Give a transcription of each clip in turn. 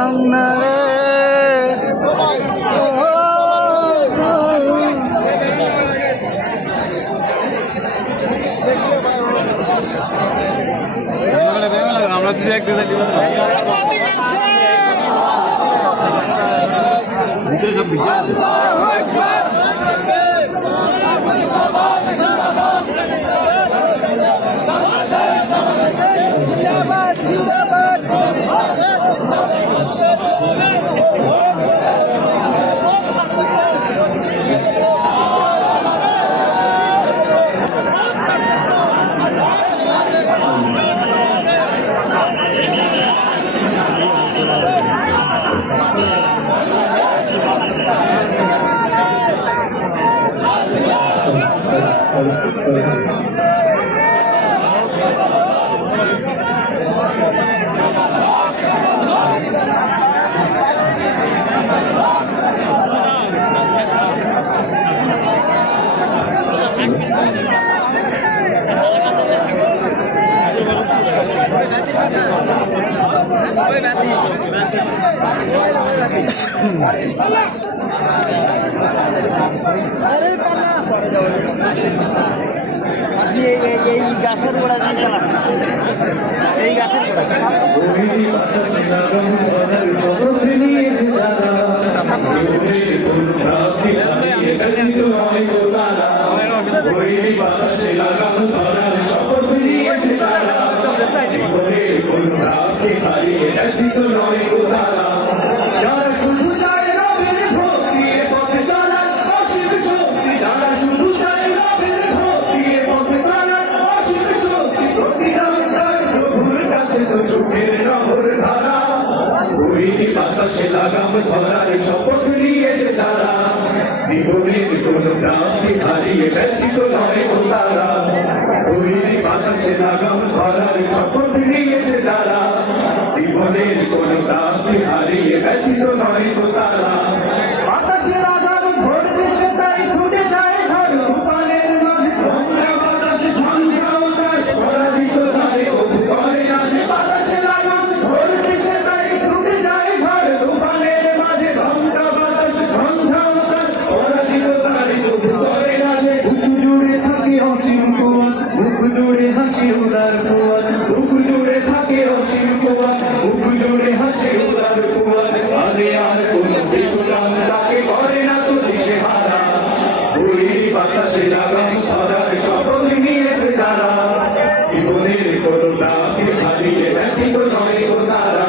পাইলাম না রে। আমরা যদি এক ভিতরে সব ভিজে আছে। এই গাছের গোড়া দিয়ে এই গাছের বাতাসে লাগাম ধরার শপথ নিয়েছে তারা, জীবনের কোন প্রাণী হারিয়ে ব্যতীত নয় ও তারা। বাতাসে লাগাম ধরার শপথ নিয়েছে তারা, জীবনের কোন প্রাণী হারিয়ে ব্যতীত নয় ও তারা। বাতাসে লাগাম ধরতে সে তাই ছুটে যায় ঝড় তুফানের মাঝে, তোমরা বাতাস ঝঞ্ঝা উদাস পরাজিত তারে কবু করে না। বাতাসে লাগাম ধরতে সে তাই ছুটে যায় ঝড় তুফানের মাঝে, তোমরা বাতাস ঝঞ্ঝা উদাস পরাজিত তারে কবু করে না। বুক জুড়ে থাকে অসীম কুয়ার, বুক জুড়ে হাসি উদার কুয়ার, বুক জুড়ে থাকে অসীম কুয়ার, বুক জুড়ে হাসি উদার কুয়ার। আরে আর কোন কিছু নাম তাকে করে না তো দিশে হারা, ওই বাতাসে লাগাম ধরার শপথ নিয়েছে তারা, জীবনের কোন প্রাণী হারিয়ে ব্যতীত নয় ও তারা।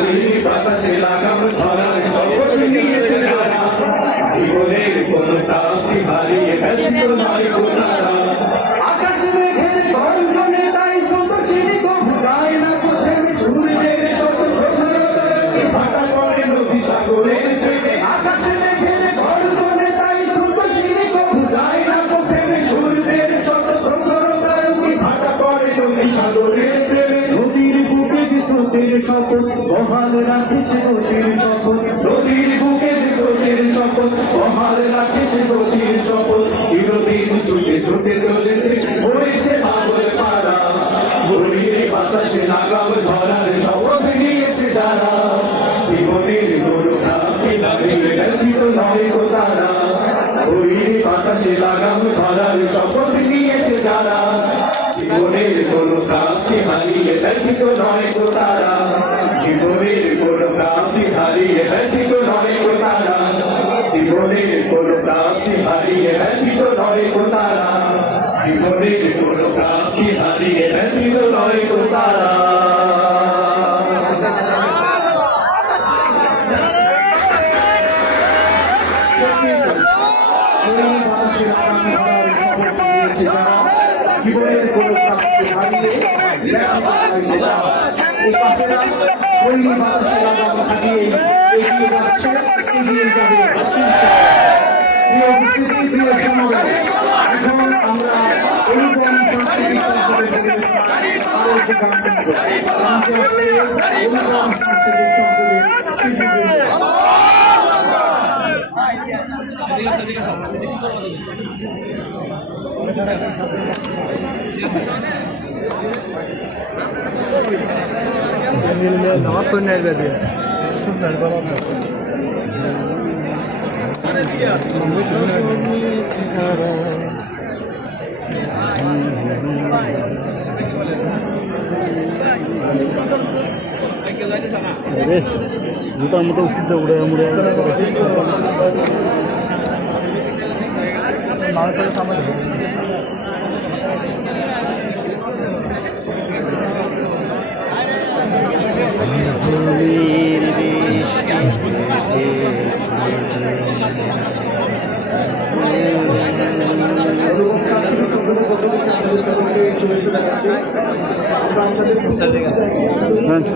ওই বাতাসে লাগাম ধরার শপথ নিয়েছে তারা, জীবনের কোন প্রাণী হারিয়ে ব্যতীত নয় ও তারা। আকাশ মেঘের গর্জনে তাই শত সিঁড়ি কবু যায় না কোথায়, সূর্যের শত প্রখরতায় ভাটা পড়ে নদী সাগরের প্রেমে। আকাশ মেঘের গর্জনে তাই শত সিঁড়ি কবু যায় না কোথায়, সূর্যের শত প্রখরতায় ভাটা পড়ে নদী সাগরের প্রেমে। নদীর বুকে যে স্রোতের শপথ বহাল রাখেছে নদীর শপথ, নদীর বুকে যে স্রোতের শপথ বহাল রাখেছে নদীর শপথ। চিরদিন ছুটে ছুটে চলেছে হয়েছে পাগল পাড়া, গভীরে বাতাসে লাগাম ধরার শপথ নিয়েছে যারা, জীবনের কোন প্রাণী হারিয়ে ব্যতীত নয় ও তারা। গভীরে বাতাসে লাগাম ধরার শপথ নিয়েছে যারা, জীবনের কোন প্রাণী হারিয়ে ব্যতীত নয় ও তারা। জীবনের কোন প্রাণী হারিয়ে ব্যতীত নয় ও তারা, জীবনের কোন প্রাণী হারিয়ে ব্যতীত নয় ও তারা, জীবনের কোন প্রাণী হারিয়ে ব্যতীত নয় ও তারা। জীবনের কোন প্রাণী হারিয়ে ওই বাতাসে লাগাম হারিয়ে এগিয়ে যাচ্ছে, এগিয়ে যাবে। এখন আমরা এই গান জমা করে নেবে। জুতার মতো উড়ে মুড়ে মানুষের সামনে